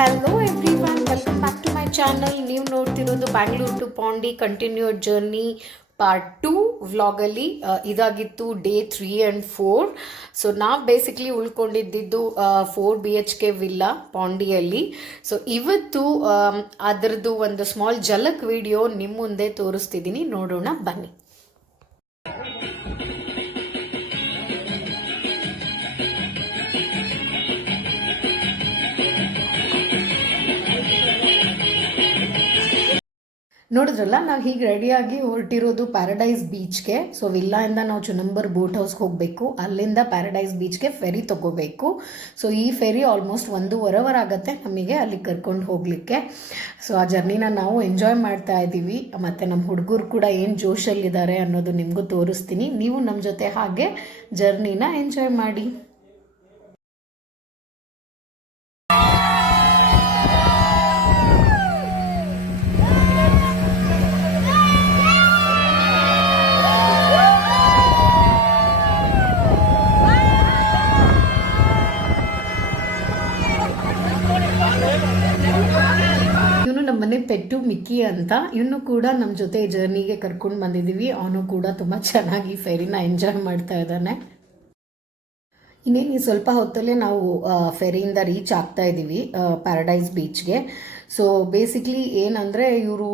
Hello everyone, welcome back to my channel. ನೀವು ನೋಡ್ತಿರೋದು Bangalore to Pondy continued journey part 2 ವ್ಲಾಗಲ್ಲಿ. ಇದಾಗಿತ್ತು ಡೇ 3 ಆ್ಯಂಡ್ 4. ಸೊ ನಾವು ಬೇಸಿಕ್ಲಿ ಉಳ್ಕೊಂಡಿದ್ದು 4 BHK ವಿಲ್ಲಾ ಪಾಂಡಿಯಲ್ಲಿ. ಸೊ ಇವತ್ತು ಅದರದ್ದು ಒಂದು ಸ್ಮಾಲ್ ಝಲಕ್ ವಿಡಿಯೋ ನಿಮ್ಮ ಮುಂದೆ ತೋರಿಸ್ತಿದ್ದೀನಿ, ನೋಡೋಣ ಬನ್ನಿ. ನೋಡಿದ್ರಲ್ಲ, ನಾವು ಹೀಗೆ ರೆಡಿಯಾಗಿ ಹೊರಟಿರೋದು ಪ್ಯಾರಡೈಸ್ ಬೀಚ್ಗೆ. ಸೊ ವಿಲ್ಲಾಯಿಂದ ನಾವು ಚುನಂಬರ್ ಬೋಟ್ ಹೌಸ್ಗೆ ಹೋಗಬೇಕು, ಅಲ್ಲಿಂದ ಪ್ಯಾರಡೈಸ್ ಬೀಚ್ಗೆ ಫೆರಿ ತೊಗೋಬೇಕು. ಸೊ ಈ ಫೆರಿ ಆಲ್ಮೋಸ್ಟ್ 1.5 ಅವರ್ ಆಗುತ್ತೆ ನಮಗೆ ಅಲ್ಲಿ ಕರ್ಕೊಂಡು ಹೋಗಲಿಕ್ಕೆ. ಸೊ ಆ ಜರ್ನಿನ ನಾವು ಎಂಜಾಯ್ ಮಾಡ್ತಾ ಇದ್ದೀವಿ, ಮತ್ತು ನಮ್ಮ ಹುಡುಗರು ಕೂಡ ಏನು ಜೋಶಲ್ಲಿದ್ದಾರೆ ಅನ್ನೋದು ನಿಮಗೂ ತೋರಿಸ್ತೀನಿ. ನೀವು ನಮ್ಮ ಜೊತೆ ಹಾಗೆ ಜರ್ನಿನ ಎಂಜಾಯ್ ಮಾಡಿ. ಮನೆ ಪೆಟ್ಟು ಮಿಕ್ಕಿ ಅಂತ, ಇವನು ಕೂಡ ನಮ್ಮ ಜೊತೆ ಜರ್ನಿಗೆ ಕರ್ಕೊಂಡು ಬಂದಿದ್ದೀವಿ. ಅವನು ಕೂಡ ತುಂಬ ಚೆನ್ನಾಗಿ ಫೆರಿನ ಎಂಜಾಯ್ ಮಾಡ್ತಾ ಇದ್ದಾನೆ. ಇನ್ನೇನು ಸ್ವಲ್ಪ ಹೊತ್ತಲ್ಲೇ ನಾವು ಫೆರಿಯಿಂದ ರೀಚ್ ಆಗ್ತಾ ಇದ್ದೀವಿ ಪ್ಯಾರಡೈಸ್ ಬೀಚ್ಗೆ. ಸೊ ಬೇಸಿಕ್ಲಿ ಏನಂದರೆ, ಇವರು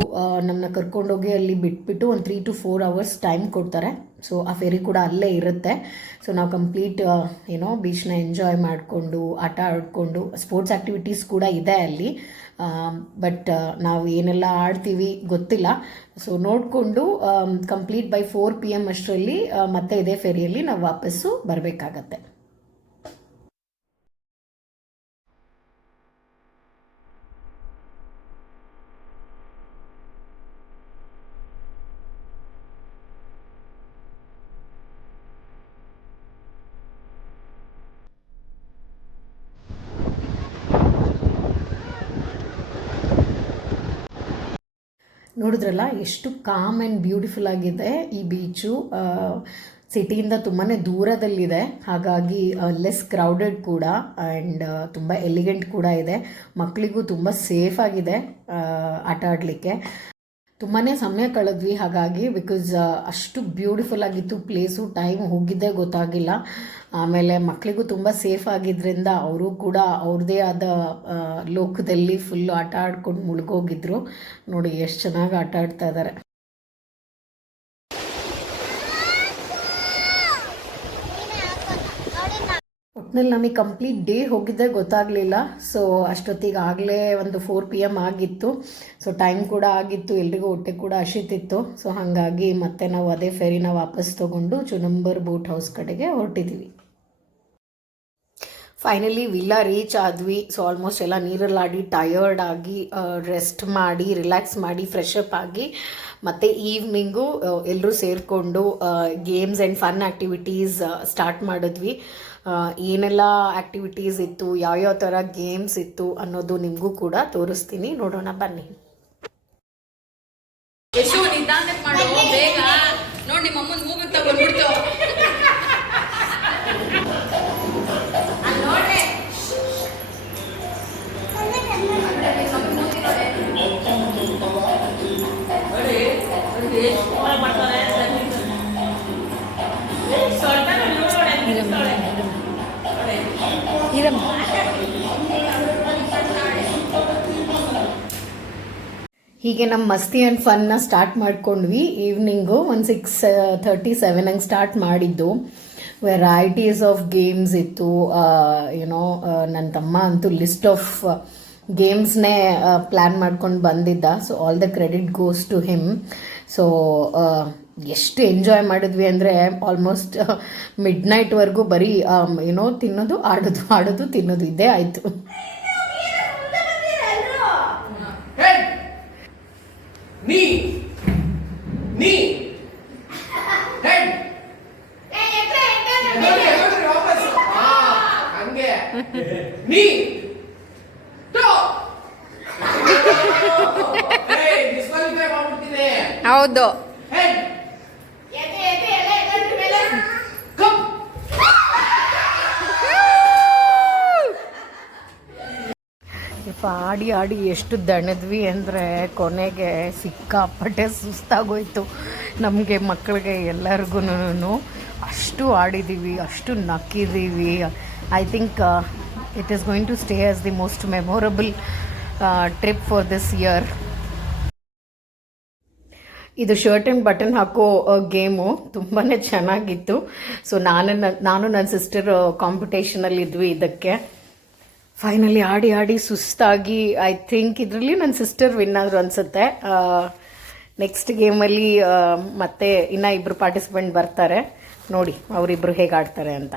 ನಮ್ಮನ್ನ ಕರ್ಕೊಂಡೋಗಿ ಅಲ್ಲಿ ಬಿಟ್ಬಿಟ್ಟು ಒಂದು 3 to 4 hours ಟೈಮ್ ಕೊಡ್ತಾರೆ. ಸೊ ಆ ಫೆರಿ ಕೂಡ ಅಲ್ಲೇ ಇರುತ್ತೆ. ಸೊ ನಾವು ಕಂಪ್ಲೀಟ್ ಬೀಚ್ನ ಎಂಜಾಯ್ ಮಾಡಿಕೊಂಡು ಆಟ ಆಡಿಕೊಂಡು, ಸ್ಪೋರ್ಟ್ಸ್ ಆ್ಯಕ್ಟಿವಿಟೀಸ್ ಕೂಡ ಇದೆ ಅಲ್ಲಿ. ಬಟ್ ನಾವು ಏನೆಲ್ಲ ಆಡ್ತೀವಿ ಗೊತ್ತಿಲ್ಲ. ಸೊ ನೋಡಿಕೊಂಡು ಕಂಪ್ಲೀಟ್ ಬೈ 4 PM ಅಷ್ಟರಲ್ಲಿ ಮತ್ತೆ ಇದೇ ಫೆರಿಯಲ್ಲಿ ನಾವು ವಾಪಸ್ಸು ಬರಬೇಕಾಗತ್ತೆ. ನೋಡಿದ್ರಲ್ಲ, ಎಷ್ಟು ಕಾಮ್ ಆ್ಯಂಡ್ ಬ್ಯೂಟಿಫುಲ್ ಆಗಿದೆ ಈ ಬೀಚು. ಸಿಟಿಯಿಂದ ತುಂಬಾ ದೂರದಲ್ಲಿದೆ, ಹಾಗಾಗಿ ಲೆಸ್ ಕ್ರೌಡೆಡ್ ಕೂಡ, ಆ್ಯಂಡ್ ತುಂಬ ಎಲಿಗೆಂಟ್ ಕೂಡ ಇದೆ. ಮಕ್ಕಳಿಗೂ ತುಂಬ ಸೇಫ್ ಆಗಿದೆ ಆಟ ಆಡಲಿಕ್ಕೆ. ತುಂಬಾ ಸಮಯ ಕಳೆದ್ವಿ ಹಾಗಾಗಿ, ಬಿಕಾಸ್ ಅಷ್ಟು ಬ್ಯೂಟಿಫುಲ್ ಆಗಿತ್ತು ಪ್ಲೇಸು. ಟೈಮ್ ಹೋಗಿದ್ದೇ ಗೊತ್ತಾಗಿಲ್ಲ. ಆಮೇಲೆ ಮಕ್ಕಳಿಗೂ ತುಂಬ ಸೇಫ್ ಆಗಿದ್ದರಿಂದ ಅವರು ಕೂಡ ಅವ್ರದ್ದೇ ಆದ ಲೋಕದಲ್ಲಿ ಫುಲ್ಲು ಆಟ ಆಡ್ಕೊಂಡು ಮುಳುಗೋಗಿದ್ರು. ನೋಡಿ ಎಷ್ಟು ಚೆನ್ನಾಗಿ ಆಟ ಆಡ್ತಾ ಇದ್ದಾರೆ. ಒಟ್ಟಿನಲ್ಲಿ ನಮಗೆ ಕಂಪ್ಲೀಟ್ ಡೇ ಹೋಗಿದ್ದೇ ಗೊತ್ತಾಗಲಿಲ್ಲ. ಸೊ ಅಷ್ಟೊತ್ತಿಗೆ ಆಗಲೇ ಒಂದು 4 PM ಆಗಿತ್ತು. ಸೊ ಟೈಮ್ ಕೂಡ ಆಗಿತ್ತು, ಎಲ್ರಿಗೂ ಹೊಟ್ಟೆ ಕೂಡ ಹಸಿತಿತ್ತು. ಸೊ ಹಾಗಾಗಿ ಮತ್ತೆ ನಾವು ಅದೇ ಫೆರಿನ ವಾಪಸ್ ತೊಗೊಂಡು ಚುನಂಬರ್ ಬೋಟ್ ಹೌಸ್ ಕಡೆಗೆ ಹೊರಟಿದ್ದೀವಿ. ಫೈನಲಿ ವಿಲ್ಲಾ ರೀಚ್ ಆದ್ವಿ. ಸೊ ಆಲ್ಮೋಸ್ಟ್ ಎಲ್ಲ ನೀರಲ್ಲಿ ಆಡಿ ಟಯರ್ಡ್ ಆಗಿ ರೆಸ್ಟ್ ಮಾಡಿ ರಿಲ್ಯಾಕ್ಸ್ ಮಾಡಿ ಫ್ರೆಶ್ ಅಪ್ ಆಗಿ ಮತ್ತು ಈವ್ನಿಂಗು ಎಲ್ಲರೂ ಸೇರಿಕೊಂಡು games and fun activities start ಮಾಡಿದ್ವಿ. ಏನೆಲ್ಲ ಆ್ಯಕ್ಟಿವಿಟೀಸ್ ಇತ್ತು, ಯಾವ್ಯಾವ ಥರ ಗೇಮ್ಸ್ ಇತ್ತು ಅನ್ನೋದು ನಿಮಗೂ ಕೂಡ ತೋರಿಸ್ತೀನಿ, ನೋಡೋಣ ಬನ್ನಿ. ನೋಡಿ ಮಮ್ಮನ ಮೂಗು ತಗೊಂಡ್ಬಿಡ್ತು. ಹೀಗೆ ನಮ್ಮ ಮಸ್ತಿ ಆ್ಯಂಡ್ ಫನ್ನ ಸ್ಟಾರ್ಟ್ ಮಾಡ್ಕೊಂಡ್ವಿ. ಈವ್ನಿಂಗು ಒಂದು 6:37 ಹಂಗೆ ಸ್ಟಾರ್ಟ್ ಮಾಡಿದ್ದು. ವೆರೈಟೀಸ್ ಆಫ್ ಗೇಮ್ಸ್ ಇತ್ತು. ನನ್ನ ತಮ್ಮ ಅಂತೂ ಲಿಸ್ಟ್ ಆಫ್ ಗೇಮ್ಸ್ನೇ ಪ್ಲ್ಯಾನ್ ಮಾಡ್ಕೊಂಡು ಬಂದಿದ್ದ. So all the credit goes to him. So ಎಷ್ಟು ಎಂಜಾಯ್ ಮಾಡಿದ್ವಿ ಅಂದರೆ ಆಲ್ಮೋಸ್ಟ್ ಮಿಡ್ನೈಟ್ವರೆಗೂ ಬರೀ ತಿನ್ನೋದು ಆಡೋದು ತಿನ್ನೋದು ಇದೇ ಆಯಿತು. ಹೌದು, ಯಪ್ಪ ಆಡಿ ಆಡಿ ಎಷ್ಟು ದಣಿದ್ವಿ ಅಂದರೆ ಕೊನೆಗೆ ಸಿಕ್ಕಾಪಟ್ಟೆ ಸುಸ್ತಾಗೋಯ್ತು ನಮಗೆ ಮಕ್ಕಳಿಗೆ ಎಲ್ಲರಿಗೂ. ಅಷ್ಟು ಆಡಿದ್ದೀವಿ, ಅಷ್ಟು ನಕ್ಕಿದ್ದೀವಿ. I think it is going to stay as the most memorable trip for this year. ಇದು ಶರ್ಟ್ ಆ್ಯಂಡ್ ಬಟನ್ ಹಾಕೋ ಗೇಮು ತುಂಬಾ ಚೆನ್ನಾಗಿತ್ತು. ಸೊ ನಾನು ನನ್ನ ಸಿಸ್ಟರ್ ಕಾಂಪಿಟೇಷನಲ್ಲಿ ಇದ್ವಿ ಇದಕ್ಕೆ. ಫೈನಲಿ ಆಡಿ ಆಡಿ ಸುಸ್ತಾಗಿ ಐ ಥಿಂಕ್ ಇದರಲ್ಲಿ ನನ್ನ ಸಿಸ್ಟರ್ ವಿನ್ ಆದರು ಅನಿಸುತ್ತೆ. ನೆಕ್ಸ್ಟ್ ಗೇಮಲ್ಲಿ ಮತ್ತೆ ಇನ್ನೂ ಇಬ್ಬರು ಪಾರ್ಟಿಸಿಪೆಂಟ್ ಬರ್ತಾರೆ, ನೋಡಿ ಅವರಿಬ್ಬರು ಹೇಗೆ ಆಡ್ತಾರೆ ಅಂತ.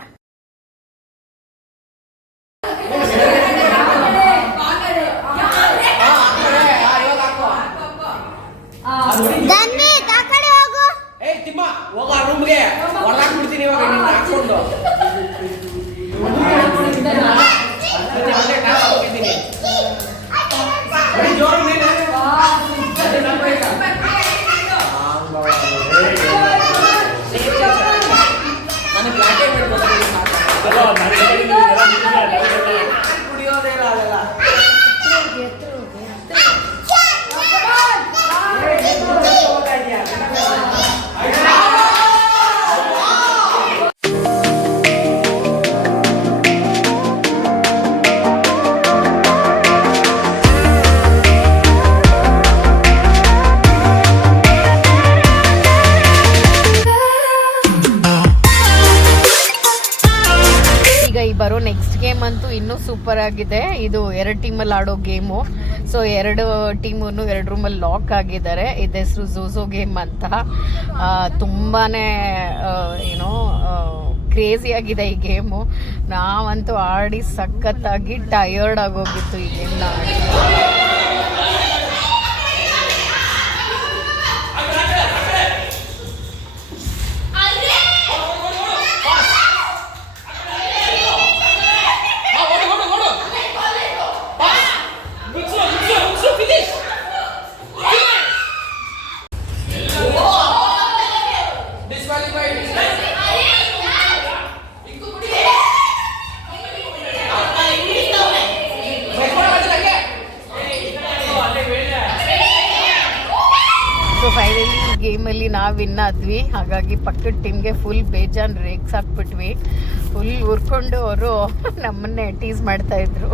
ಬರೋ ನೆಕ್ಸ್ಟ್ ಗೇಮ್ ಅಂತೂ ಇನ್ನೂ ಸೂಪರ್ ಆಗಿದೆ. ಇದು 2 ಟೀಮಲ್ಲಿ ಆಡೋ ಗೇಮು. ಸೊ 2 ಟೀಮೂ 2 ರೂಮಲ್ಲಿ ಲಾಕ್ ಆಗಿದ್ದಾರೆ. ಇದು ಹೆಸರು ಝೋಝೋ ಗೇಮ್ ಅಂತ. ತುಂಬಾ ಏನೋ ಕ್ರೇಜಿ ಆಗಿದೆ ಈ ಗೇಮು. ನಾವಂತೂ ಆಡಿ ಸಖತ್ತಾಗಿ ಟಯರ್ಡ್ ಆಗೋಗಿತ್ತು ಈ ಗೇಮ್ನ ಆಡಿ. ಸೊ ಫೈನಲಿ ಈ ಗೇಮಲ್ಲಿ ನಾವು ವಿನ್ ಆದ್ವಿ. ಹಾಗಾಗಿ ಪಕ್ಕದ ಟೀಮ್ಗೆ ಫುಲ್ ಬೇಜಾನ್ ರೇಕ್ಸ್ ಹಾಕ್ಬಿಟ್ವಿ. ಫುಲ್ ಉರ್ಕೊಂಡು ಅವರು ನಮ್ಮನ್ನೇ ಟೀಸ್ ಮಾಡ್ತಾಯಿದ್ರು.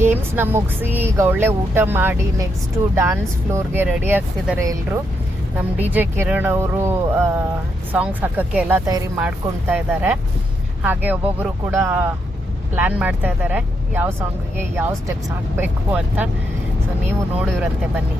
ಗೇಮ್ಸ್ನ ಮುಗಿಸಿ ಈಗ ಒಳ್ಳೆ ಊಟ ಮಾಡಿ ನೆಕ್ಸ್ಟು ಡ್ಯಾನ್ಸ್ ಫ್ಲೋರ್ಗೆ ರೆಡಿ ಆಗ್ತಿದ್ದಾರೆ ಎಲ್ಲರೂ. ನಮ್ಮ DJ ಕಿರಣ್ ಅವರು ಸಾಂಗ್ಸ್ ಹಾಕೋಕ್ಕೆ ಎಲ್ಲ ತಯಾರಿ ಮಾಡ್ಕೊಳ್ತಾ ಇದ್ದಾರೆ. ಹಾಗೆ ಒಬ್ಬೊಬ್ಬರು ಕೂಡ ಪ್ಲ್ಯಾನ್ ಮಾಡ್ತಾ ಇದ್ದಾರೆ ಯಾವ ಸಾಂಗಿಗೆ ಯಾವ ಸ್ಟೆಪ್ಸ್ ಹಾಕಬೇಕು ಅಂತ. ಸೊ ನೀವು ನೋಡಿವ್ರಂತೆ, ಬನ್ನಿ.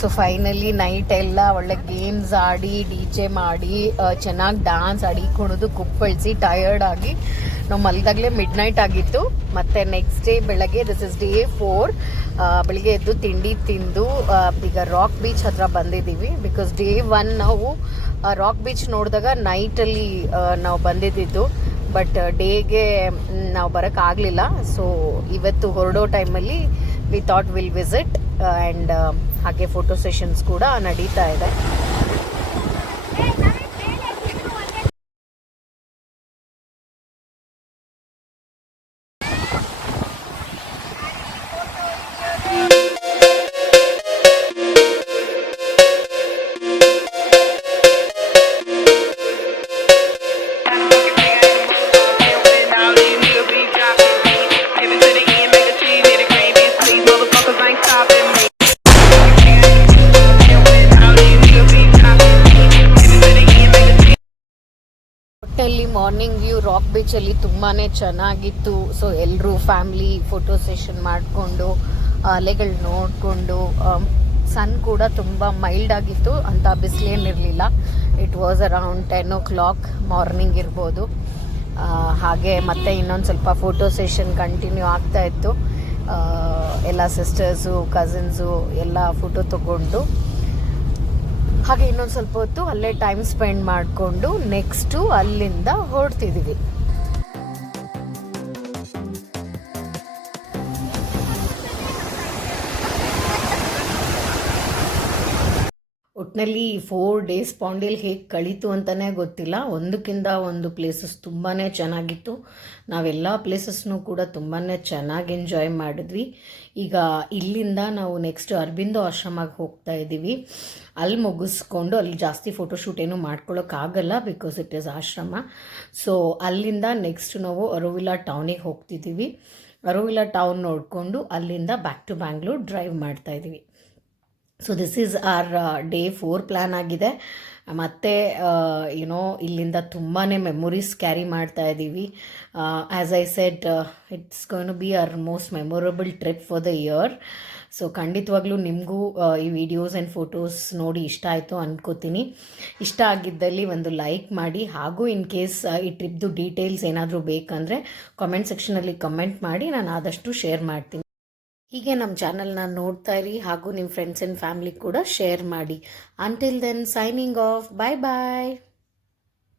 ಸೊ ಫೈನಲಿ ನೈಟ್ ಎಲ್ಲ ಒಳ್ಳೆ ಗೇಮ್ಸ್ ಆಡಿ DJ ಮಾಡಿ ಚೆನ್ನಾಗಿ ಡ್ಯಾನ್ಸ್ ಆಡಿ ಕುಣಿದು ಕುಪ್ಪಳಿಸಿ ಟಯರ್ಡ್ ಆಗಿ ನಾವು ಮಲದಾಗಲೇ ಮಿಡ್ ನೈಟ್ ಆಗಿತ್ತು. ಮತ್ತು ನೆಕ್ಸ್ಟ್ ಡೇ ಬೆಳಗ್ಗೆ ದಿಸ್ ಇಸ್ ಡೇ 4. ಬೆಳಿಗ್ಗೆ ಎದ್ದು ತಿಂಡಿ ತಿಂದು ಈಗ ರಾಕ್ ಬೀಚ್ ಹತ್ರ ಬಂದಿದ್ದೀವಿ. ಬಿಕಾಸ್ ಡೇ 1 ನಾವು ರಾಕ್ ಬೀಚ್ ನೋಡಿದಾಗ ನೈಟಲ್ಲಿ ನಾವು ಬಂದಿದ್ದು. ಬಟ್ ಡೇಗೆ ನಾವು ಬರೋಕ್ಕಾಗಲಿಲ್ಲ. ಸೊ ಇವತ್ತು ಹೊರಡೋ ಟೈಮಲ್ಲಿ we thought will visit and ಹಾಗೆ ಫೋಟೋ ಸೆಷನ್ಸ್ ಕೂಡ ನಡೀತಾ ಇದೆ. to the ರಾಕ್ ಬೀಚಲ್ಲಿ ತುಂಬಾ ಚೆನ್ನಾಗಿತ್ತು. ಸೊ ಎಲ್ಲರೂ ಫ್ಯಾಮ್ಲಿ ಫೋಟೋ ಸೆಷನ್ ಮಾಡಿಕೊಂಡು ಅಲೆಗಳು ನೋಡಿಕೊಂಡು, ಸನ್ ಕೂಡ ತುಂಬ ಮೈಲ್ಡ್ ಆಗಿತ್ತು, ಅಂತ ಬಿಸಿಲೇನಿರಲಿಲ್ಲ. It was around 10 o'clock morning ಇರ್ಬೋದು. ಹಾಗೆ ಮತ್ತೆ ಇನ್ನೊಂದು ಸ್ವಲ್ಪ ಫೋಟೋ ಸೆಷನ್ ಕಂಟಿನ್ಯೂ ಆಗ್ತಾಯಿತ್ತು. ಎಲ್ಲ ಸಿಸ್ಟರ್ಸು ಕಸಿನ್ಸು ಎಲ್ಲ ಫೋಟೋ ತೊಗೊಂಡು ಹಾಗೆ ಇನ್ನೊಂದು ಸ್ವಲ್ಪ ಹೊತ್ತು ಅಲ್ಲೇ ಟೈಮ್ ಸ್ಪೆಂಡ್ ಮಾಡಿಕೊಂಡು ನೆಕ್ಸ್ಟು ಅಲ್ಲಿಂದ ಹೊರಡ್ತಿದ್ದೀವಿ. ಒಟ್ಟಿನಲ್ಲಿ 4 days ಪಾಂಡಿಯಲ್ಲಿ ಹೇಗೆ ಕಳೀತು ಅಂತಲೇ ಗೊತ್ತಿಲ್ಲ. ಒಂದಕ್ಕಿಂತ ಒಂದು ಪ್ಲೇಸಸ್ ತುಂಬಾ ಚೆನ್ನಾಗಿತ್ತು. ನಾವೆಲ್ಲ ಪ್ಲೇಸಸ್ನೂ ಕೂಡ ತುಂಬಾ ಚೆನ್ನಾಗಿ ಎಂಜಾಯ್ ಮಾಡಿದ್ವಿ. ಈಗ ಇಲ್ಲಿಂದ ನಾವು ನೆಕ್ಸ್ಟ್ ಅರಬಿಂದೋ ಆಶ್ರಮಕ್ಕೆ ಹೋಗ್ತಾ ಇದ್ದೀವಿ. ಅಲ್ಲಿ ಮುಗಿಸ್ಕೊಂಡು, ಅಲ್ಲಿ ಜಾಸ್ತಿ ಫೋಟೋಶೂಟ್ ಏನೂ ಮಾಡ್ಕೊಳ್ಳೋಕ್ಕಾಗಲ್ಲ because it is ashram. So ಅಲ್ಲಿಂದ ನೆಕ್ಸ್ಟ್ ನಾವು ಅರೋವಿಲಾ ಟೌನಿಗೆ ಹೋಗ್ತಿದ್ದೀವಿ. ಅರೋವಿಲಾ ಟೌನ್ ನೋಡಿಕೊಂಡು ಅಲ್ಲಿಂದ ಬ್ಯಾಕ್ ಟು ಬ್ಯಾಂಗ್ಳೂರ್ ಡ್ರೈವ್ ಮಾಡ್ತಾಯಿದ್ದೀವಿ. So this is our day 4 plan ಆಗಿದೆ. ಮತ್ತು ಇಲ್ಲಿಂದ ತುಂಬಾ ಮೆಮೊರೀಸ್ ಕ್ಯಾರಿ ಮಾಡ್ತಾ ಇದ್ದೀವಿ. As I said, it's going to be our most memorable trip for the year. So ಖಂಡಿತವಾಗ್ಲೂ ನಿಮಗೂ ಈ ವಿಡಿಯೋಸ್ ಆ್ಯಂಡ್ ಫೋಟೋಸ್ ನೋಡಿ ಇಷ್ಟ ಆಯಿತು ಅಂದ್ಕೋತೀನಿ. ಇಷ್ಟ ಆಗಿದ್ದಲ್ಲಿ ಒಂದು ಲೈಕ್ ಮಾಡಿ, ಹಾಗೂ ಇನ್ ಕೇಸ್ ಈ ಟ್ರಿಪ್ದು ಡೀಟೇಲ್ಸ್ ಏನಾದರೂ ಬೇಕಂದರೆ ಕಾಮೆಂಟ್ ಸೆಕ್ಷನಲ್ಲಿ ಕಮೆಂಟ್ ಮಾಡಿ, ನಾನು ಆದಷ್ಟು ಶೇರ್ ಮಾಡ್ತೀನಿ. ಹೀಗೆ ನಮ್ಮ ಚಾನಲ್ನ ನೋಡ್ತಾ ಇರಿ, ಹಾಗೂ ನಿಮ್ಮ ಫ್ರೆಂಡ್ಸ್ ಆ್ಯಂಡ್ ಫ್ಯಾಮಿಲಿ ಕೂಡ ಶೇರ್ ಮಾಡಿ. Until then, signing off. Bye ಬಾಯ್.